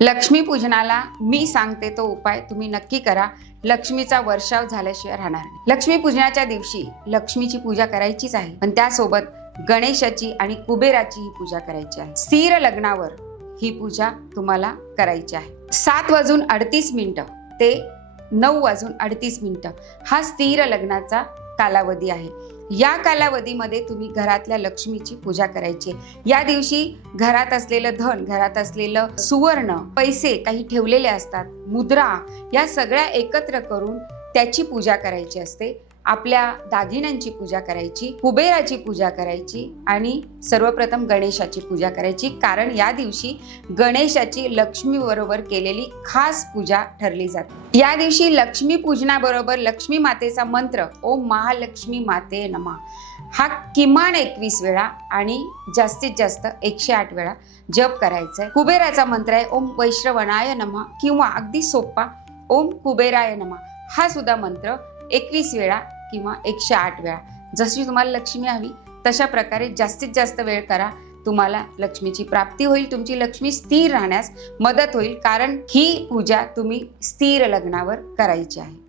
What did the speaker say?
लक्ष्मी पूजनाला मी सांगते तो उपाय तुम्ही नक्की करा. लक्ष्मीचा वर्षाव झाल्याशिवाय राहणार नाही. लक्ष्मी पूजनाच्या दिवशी लक्ष्मीची पूजा करायचीच आहे, पण त्यासोबत गणेशाची आणि कुबेराची ही पूजा करायची आहे. स्थिर लग्नावर ही पूजा तुम्हाला करायची आहे. 7:38 ते 9:38 हा स्थिर लग्नाचा कालावधी आहे. या कालावधीमध्ये तुम्ही घरातल्या लक्ष्मीची पूजा करायची. या दिवशी घरात असलेलं धन, घरात असलेलं सुवर्ण, पैसे काही ठेवलेले असतात, मुद्रा, या सगळ्या एकत्र करून त्याची पूजा करायची असते. आपल्या दागिन्यांची पूजा करायची, कुबेराची पूजा करायची आणि सर्वप्रथम गणेशाची पूजा करायची. कारण या दिवशी गणेशाची लक्ष्मी बरोबर केलेली खास पूजा ठरली जाते. या दिवशी लक्ष्मी पूजनाबरोबर लक्ष्मी मातेचा मंत्र ओम महालक्ष्मी माते नमः हा किमान 21 वेळा आणि जास्तीत जास्त 108 वेळा जप करायचा आहे. कुबेराचा मंत्र आहे ओम वैश्रवणाय नमः किंवा अगदी सोपा ओम कुबेराय नमः हा सुद्धा मंत्र 21 वेळा किंवा 108 वेळा. जशी तुम्हाला लक्ष्मी हवी तशा प्रकारे जास्तीत जास्त वेळ करा. तुम्हाला लक्ष्मीची प्राप्ती होईल, तुमची लक्ष्मी स्थिर राहण्यास मदत होईल. कारण ही पूजा तुम्ही स्थिर लग्नावर करायची आहे.